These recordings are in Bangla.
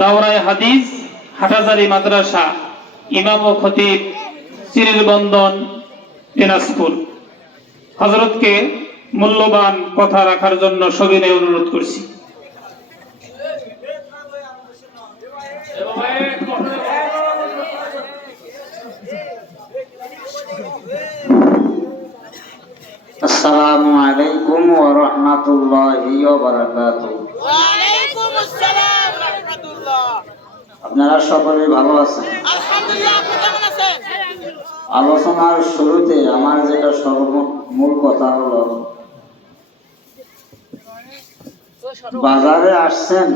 দাওরায়ে হাদিস হাটাজারি মাদ্রাসা, ইমাম ও খতিব সিরিল বন্দন দিনাজপুর। হযরতকে মূল্যবান কথা রাখার জন্য সবিনয় অনুরোধ করছি। আসসালামু আলাইকুম ওয়া রাহমাতুল্লাহি ওয়া বারাকাতুহু। ওয়া আলাইকুম আসসালাম ওয়া রাহমাতুল্লাহ। আপনারা সকলে ভালো আছেন? আলহামদুলিল্লাহ। আপনি কেমন আছেন? আলোচনার শুরুতে আমার যেটা মূল কথা হলো, বাজারে আসছেন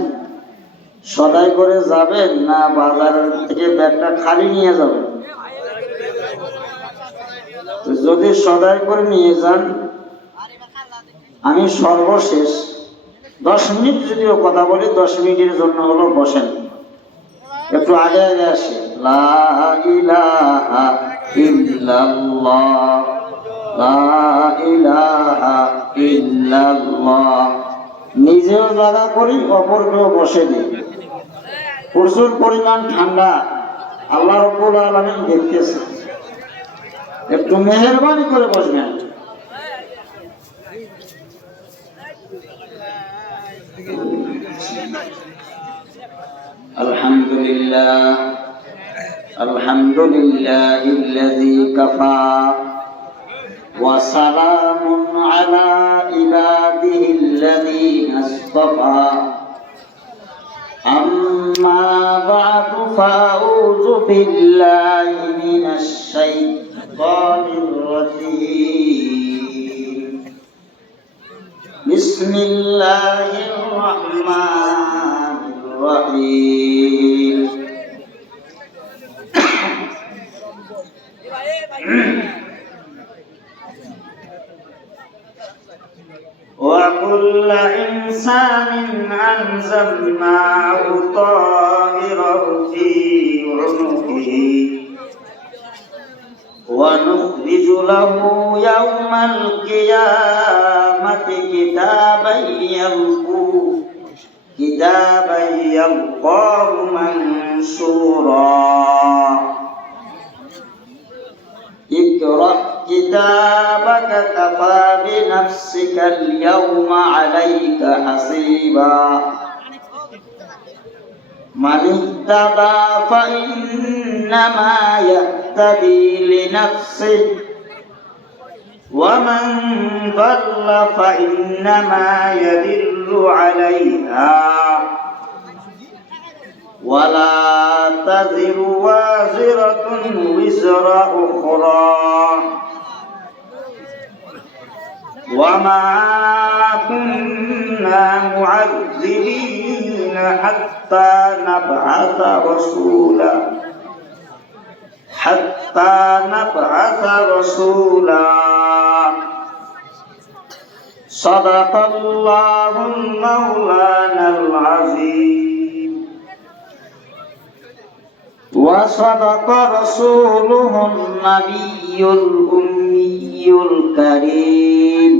সদাই করে যাবেন না বাজার থেকে ব্যাগটা খালি নিয়ে যাবেন? যদি সদাই করে নিয়ে যান, আমি সর্বশেষ 10 মিনিট যদিও কথা বলি, 10 মিনিটের জন্য হলো বসেন, একটু আগে আগে আসে। লা ইলাহা ইল্লাল্লাহ, লা ইলাহা ইল্লাল্লাহ। নিজেও জায়গা করি, অপরকেও বসে দিই। প্রচুর পরিমাণ ঠান্ডা, আল্লাহ রাব্বুল আলামিন দেখতেছে, একটু মেহেরবানি করে বসবেন। আলহামদুলিল্লাহ, আলহামদুলিল্লাহিল্লাযী কাফা ওয়া সালামুন আলা ইবাদিহিল্লাযীনা ইসতাফা। আম্মা বা'দু ফাউযু বিল্লাহি মিনাশ শাইতানির রাজীম। বিসমিল্লাহির রাহমানির রাহিম। وكل إنسان ألزمناه طائره في عنقه ونخرج له يوم القيامة كتابا يلقاه منشورا. اقرأ كتابك كفى بنفسك اليوم عليك حسيبا. من اهتدى فإنما يهتدي لنفسه ومن ضل فإنما يضل عليها ولا تزر وازرة وزر أخرى وما كنا معذبين حتى نبعث رسولا. صدق الله مولانا العظيم وصدق رسوله النبي الأمي الكريم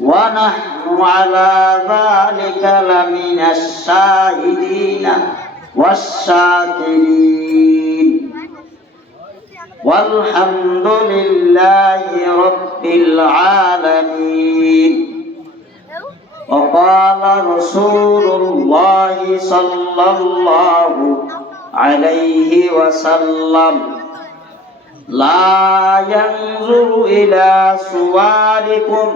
ونحن على ذلك لمن الشاهدين والشاكرين والحمد لله رب العالمين. وقال رسول الله صلى الله عليه وسلم لا ينظر إلى صوركم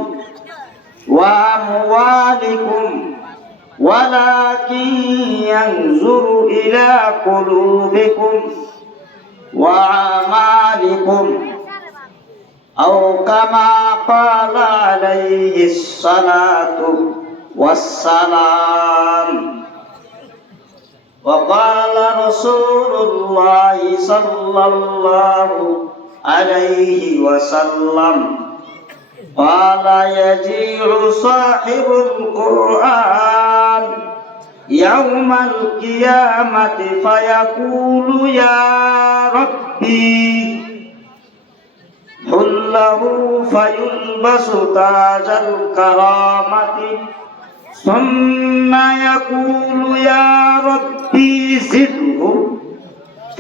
وأموالكم ولكن ينظر إلى قلوبكم وأعمالكم أو كما قال عليه الصلاة والسلام. وقال رسول الله صلى الله عليه وسلم قال يجيء صاحب القرآن يوم القيامة فيقول يا ربي حله فيلبس تاج الكرامة ثم يقول يا رب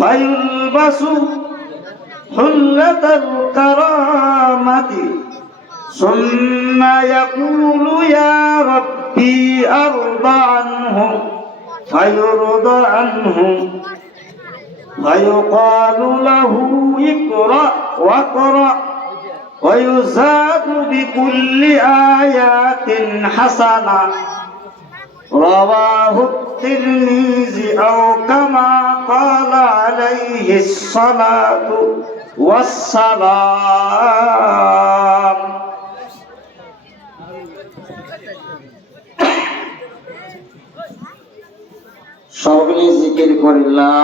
فيلبس حلة الكرامة ثم يقول يا ربي أرض عنه فيرضى عنه فيقال له اقرأ واقرأ ويزاد بكل آيات حسنة رواه الترمذي أو كما قال عليه الصلاة والسلام সকলে জিকির করি লা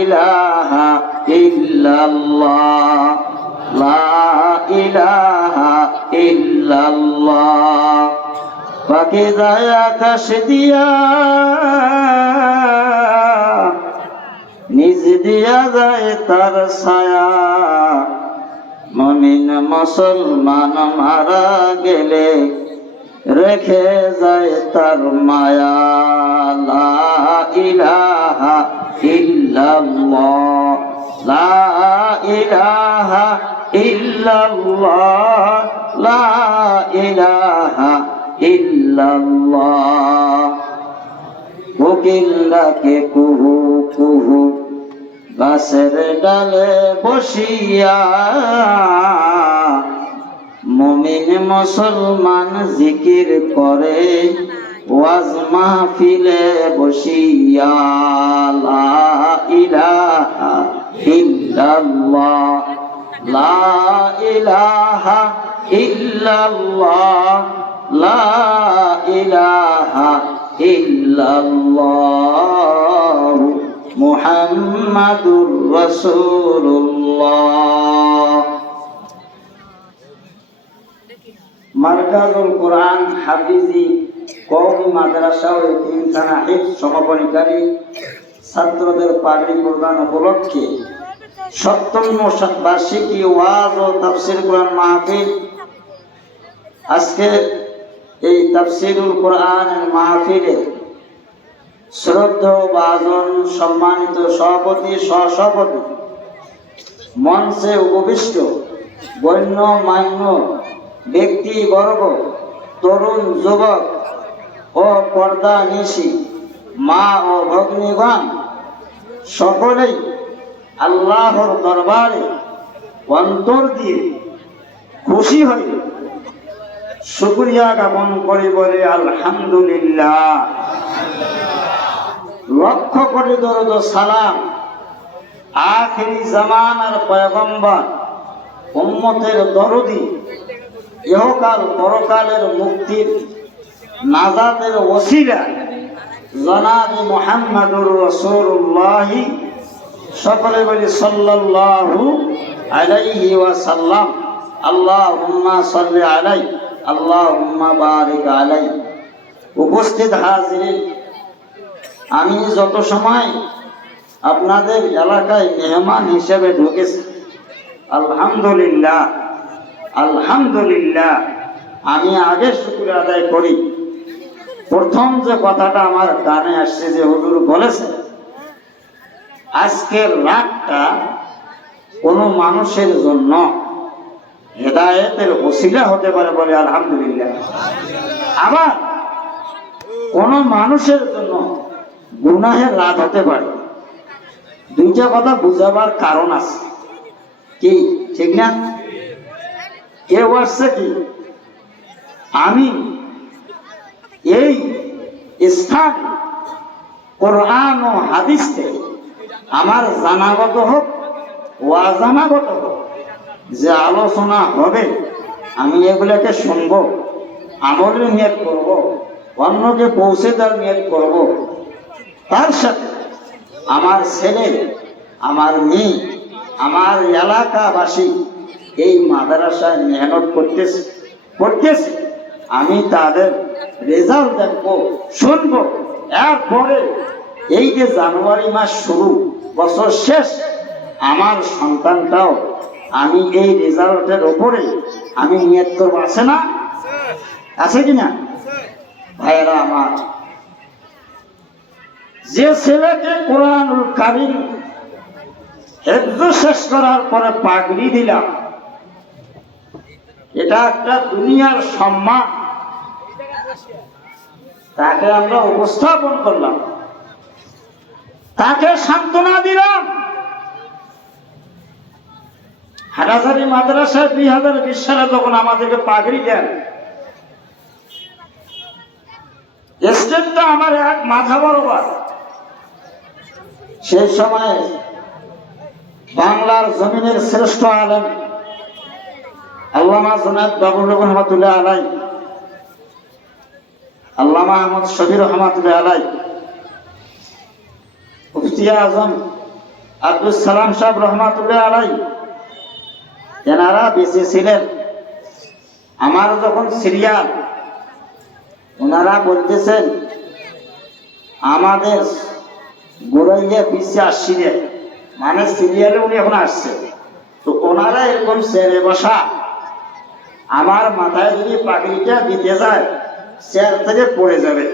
ইলাহা ইল্লাল্লাহ লা ইলাহা ইল্লাল্লাহ পাকে যায় আকাশ দিয়া নিজ দিয়া যায় তার ছায়া মুমিন মুসলমান মারা গেলে রেখে যায় তার মায়া লা ইলাহা ইল্লাল্লাহ লা ইলাহা ইল্লাল্লাহ লা ইলাহা ইল্লাল্লাহ কোকিল ডাকে কুহু কুহু গাছের ডালে বসিয়া মুমিন মুসলমান জিকির করে ওয়াজ মাহফিলে বসিয়া লা ইলাহা ইল্লাল্লাহ লা ইলাহা ইল্লাল্লাহ লা ইলাহা ইল্লাল্লাহ মুহাম্মাদুর রাসূলুল্লাহ মারকাজুল কোরআন হাফিজি কওমি মাদ্রাসা ও তিনখানা হিফজ সমাপনীকারী ছাত্রদের পাগড়ি প্রদান উপলক্ষে ৭০তম বার্ষিকী ওয়াজ ও তাফসীর কোরআন মাহফিল আজকে এই তাফসীরুল কোরআনের মাহফিলে শ্রদ্ধেয় বাজন সম্মানিত সভাপতি সহসভাপতি মঞ্চে উপবিষ্ট গণ্যমান্য ব্যক্তিবর্গ তরুণ যুবক ও পর্দা নিশি মা ও ভগ্নীগণ সকলেই আল্লাহর দরবারে অন্তর দিয়ে খুশি হয়ে শুকরিয়া জ্ঞাপন করে বলে আলহামদুলিল্লাহ। লক্ষ কোটি দরুদ ও সালাম আখিরি জামানার পয়গম্বর উম্মতের দরদি ইহকাল পরকালের মুক্তির নাজাতের ওসিলা জনাবে মুহাম্মাদুর রাসূলুল্লাহ সকলে বলি সাল্লাল্লাহু আলাইহি ওয়াসাল্লাম। আল্লাহুম্মা সাল্লি আলাইহি আল্লাহুম্মা বারিক আলাইহি। উপস্থিত হাজিরিন, আমি যত সময় আপনাদের এলাকায় মেহমান হিসেবে ঢুকেছি, আলহামদুলিল্লাহ আলহামদুলিল্লাহ আমি আগে শুকর আদায় করি। প্রথম যে কথাটা আমার কানে আসছে যে হুজুর বলেছেন আজকের রাতটা কোনো মানুষের জন্য হেদায়েতের ওসিলা হতে পারে বলে আলহামদুলিল্লাহ, আবার কোন মানুষের জন্য গুনাহের রাত হতে পারে। দুইটা কথা বুঝাবার কারণ আছে, কি ঠিক না? কেউ আসছে কি আমি এই স্থান কোরআন ও হাদিস থেকে আমার জানাগত হোক ও অজানাগত হোক যে আলোচনা হবে আমি এগুলোকে শুনব, আমলের নিয়ত করব, অন্যকে পৌঁছে দেওয়ার নিয়ত করব। তার সাথে আমার ছেলে, আমার মেয়ে, আমার এলাকাবাসী এই মাদ্রাসায় মেহনত করতেছে, আমি তাদের রেজাল্ট দেখবো, শুনবো। এরপরে এই যে জানুয়ারি মাস শুরু, বছর শেষ, আমার সন্তানটাও আমি এই রেজাল্টের ওপরে আমি নিয়ত করবো। আছে না? আছে কিনা ভাইয়েরা আমার? যে ছেলেকে কোরআনুল কারীম হেফজ শেষ করার পরে পাগড়ি দিলাম, এটা একটা দুনিয়ার সম্মান। তাকে আমরা উপস্থাপন করলাম, তাকে সান্ত্বনা দিলাম। হাটাজারি মাদ্রাসায় 2020 সালে যখন আমাদেরকে পাগড়ি দেন, স্টেপটা আমার এক মাথা বরাবর। সেই সময় বাংলার জমিনের শ্রেষ্ঠ আলেম আল্লামা জুনায়েদ বাবুর রহমাতুল্লাহ আলাই, আল্লামা আহমদ শবীর রহমাতুল্লাহ আলাই, মুফতি আজম আব্দুল সালাম সাহেব রহমাতুল্লাহ আলাই, এনারা বেঁচে ছিলেন। আমার যখন সিরিয়াল, ওনারা বলতেছেন আমাদের গোড়াইয়া পিছিয়ে আসছিলেন, মানে সিরিয়ালে উনি এখন আসছে। তো ওনারা এরকম চেয়ারে বসা, আমার মাথায় যদি পাগড়িটা দিতে যায় চেয়ার থেকে পড়ে যাবে।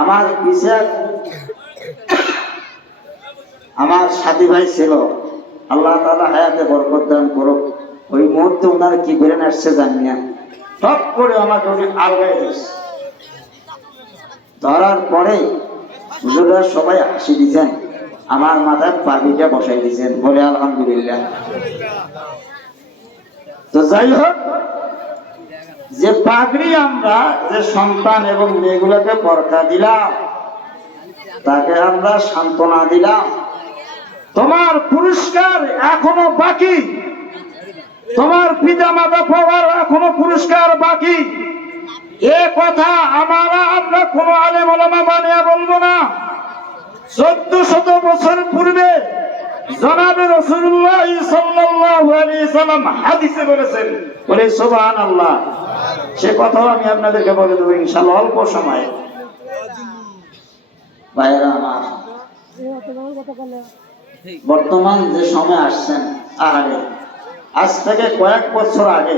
আমার পিছিয়ে আমার সাথী ভাই ছিল, আল্লাহ তাআলা হায়াতে বরকত দান করুক। ওই মুহূর্তে ওনারা কি বেরেন আসছে জানি না, টপ করে আমাকে উনি আলগাই দিয়েছে। ধরার পরে হুজুররা সবাই হাসি দিয়েছেন, আমার মাথায় পাগড়িটা বসাই দিয়েছেন, বলে আলহামদুলিল্লাহ। তো যাই হোক, যে পাগড়ি আমরা যে সন্তান এবং মেয়েগুলোকে বরকা দিলাম, তাকে আমরা সান্ত্বনা দিলাম, তোমার পুরস্কার এখনো বাকি, তোমার পিতা মাতা পাওয়ার এখনো পুরস্কার বাকি। এ কথা আমরা কোনো আলেম ওলামা বানিয়ে বলবো না। 1400 বছর পূর্বে জনাবে রাসূলুল্লাহ সাল্লাল্লাহু আলাইহি সাল্লাম হাদিসে বলেছেন, বলে সুবহানাল্লাহ। সে কথাও আমি আপনাদেরকে বলে দেবো ইনশাআল্লাহ অল্প সময়ে। ভাইরা আমার, বর্তমান যে সময় আসছেন, আহারে আজ থেকে কয়েক বছর আগে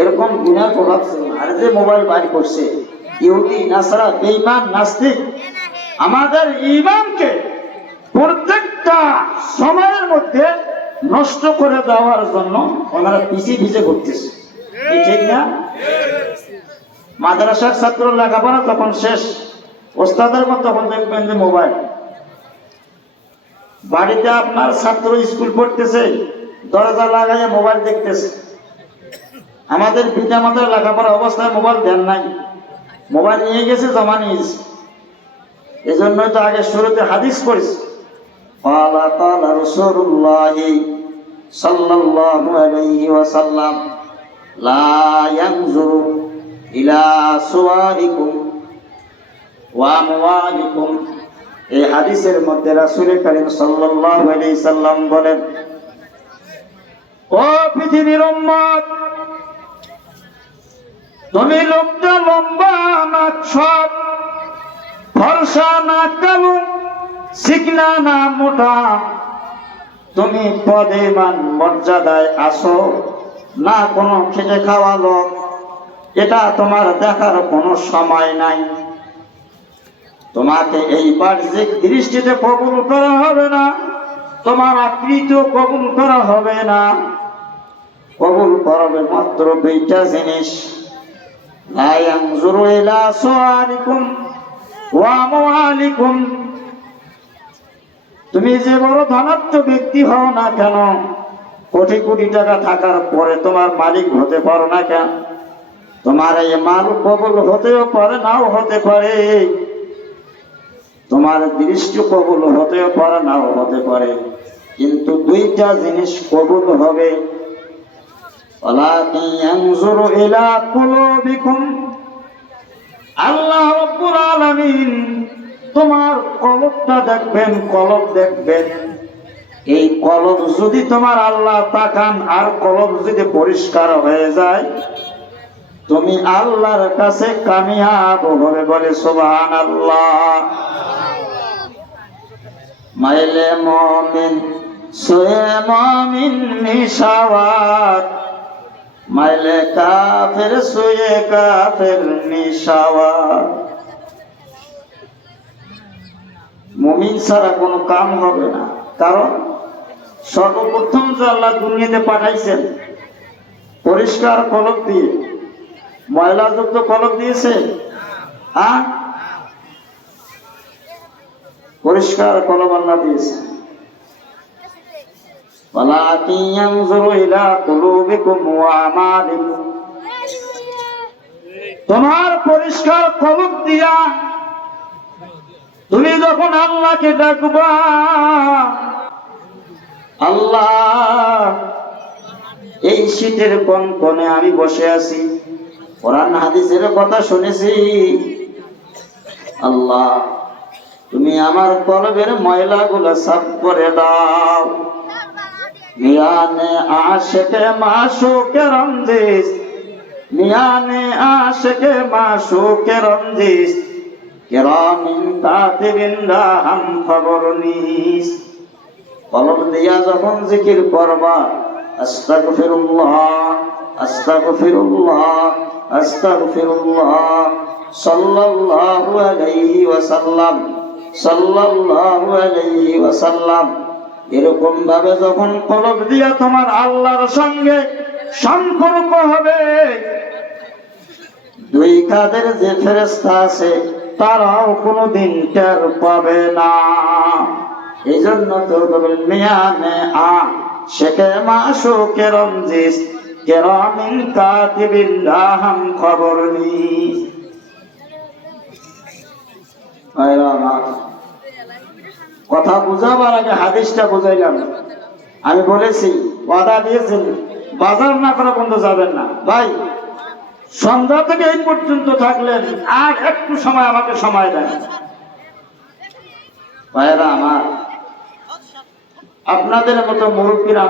এরকম গুনার প্রভাব ছিল না। আর যে মোবাইল বাইর করছে, ইহুদি নাসারা বেঈমান নাস্তিক আমাদের ঈমানকে প্রত্যেকটা সময়ের মধ্যে নষ্ট করে দেওয়ার জন্য ওনারা পিছিয়ে পিছিয়ে ঘুরতেছে, ঠিক না? মাদ্রাসার ছাত্র লেখাপড়া তখন শেষ, ওস্তাদের মতো তখন দেখবেন যে মোবাইল। বাড়িতে আপনার ছাত্র স্কুল পড়তেছে, দরজা লাগাইয়ে মোবাইল দেখতেছে। আমাদের পিতা মাতার লেখাপড়া অবস্থায় মোবাইল দেন নাই, মোবাইল নিয়ে গেছে, জমা নিয়েছে। এই জন্যই তো আগে শুরুতে হাদিস পড়েছে, ক্বালা ক্বালা রাসূলুল্লাহি সাল্লাল্লাহু আলাইহি ওয়াসাল্লাম লা ইয়ানজুরু ইলা সুওয়ারিকুম ওয়া আমওয়ালিকুম। এই হাদিসের মধ্যে রাসূল করিম সাল্লাল্লাহু আলাইহি সাল্লাম বলেন, ও পৃথিবীর উম্মত, তুমি লোকটা লম্বা না ছোট, ফর্সা না কালো, চিকনা না মোটা, তুমি পদে মান মর্যাদায় আসো না কোনো খেটে খাওয়া লোক, এটা তোমার দেখার কোনো সময় নাই। তোমাকে এই বাহ্যিক দৃষ্টিতে কবুল করা হবে না, তোমার আকৃতিও কবুল করা হবে না। কবুল করবে মাত্র দুইটা জিনিস, লা ইয়ানজুরু ইলা সুওয়ারিকুম ওয়া আমওয়ালিকুম। তুমি যে বড় ধনাঢ্য ব্যক্তি হও না কেন, কোটি কোটি টাকা থাকার পরে তোমার মালিক হতে পারো না কেন, তোমার এই মাল কবুল হতেও পারে, নাও হতে পারে। তোমার দৃষ্টি কবুল হতেও পারে, নাও হতে পারে, কিন্তু দুইটা জিনিস কবুল হবে। ওয়ালাকিন ইয়ানজুরু ইলা কুলুবিকুম। আল্লাহ রাব্বুল আলামিন তোমার কলবটা দেখবেন, কলব দেখবেন। এই কলব যদি তোমার আল্লাহ তাকান আর কলব যদি পরিষ্কার হয়ে যায়, তুমি আল্লাহর কাছে কামিয়াব হবে, বলে সুবহানাল্লাহ। মাইলে মুমিন সোয়ে মুমিন মিশাওয়াত, মাইলে কাফের সোয়ে কাফের মিশাওয়াত। মুমিন ছাড়া কোনো কাম হবে না। কারণ সর্বপ্রথম যে আল্লাহ দুনিয়াতে পাঠাইছেন পরিষ্কার কলম দিয়ে, ময়লাযুক্ত কলম দিয়েছে? পরিষ্কার কলম আল্লাহ দিয়েছে। ওয়ালাকিন ইয়ানজুরু ইলা কুলুবিকুম ওয়া আমালিকুম, তোমার পরিষ্কার কলম দিয়া তুমি যখন আল্লাহকে ডাকবা, আল্লাহ এই শীতের কনকনে আমি বসে আছি, কোরআন হাদিসের কথা শুনেছি, আল্লাহ তুমি আমার কলবের ময়লাগুলো সাফ করে দাও। মিয়ানে আশিকে মাশুকে রমজিস, মিয়ানে আশিকে মাশুকে রমজিস, কিরামিন কাতিবিন লাহাম খবরনিস। কলব দিয়া যখন জিকির করবা, আস্তাগফিরুল্লাহ আস্তাগফিরুল্লাহ আস্তাগফিরুল্লাহ সাল্লাল্লাহু আলাইহি ওয়াসাল্লাম সাল্লাল্লাহু আলাইহি ওয়াসাল্লাম, এরকম ভাবে যখন কলব দিয়া তোমার আল্লাহর সঙ্গে সম্পর্ক হবে, দুই কাঁধের যে ফেরেশতা আছে তারাও কোনোদিন টের পাবে না। এই জন্য তো বলেন মিয়ানে আশিকে মাশুকে রমজিস, কিরামিন কাতিবিন লাহাম খবরনিস। কথা বুঝাবার আগে হাদিসটা বুঝাইলাম। আমি বলেছি, ওয়াদা দিয়েছেন বাজার না করা বন্ধ যাবেন না। ভাই সন্ধ্যা থেকে এই পর্যন্ত থাকলেন, আর একটু সময় আমাকে সময় দেন। ভাইরা আমার, আপনাদের মতো মুরব্বীরা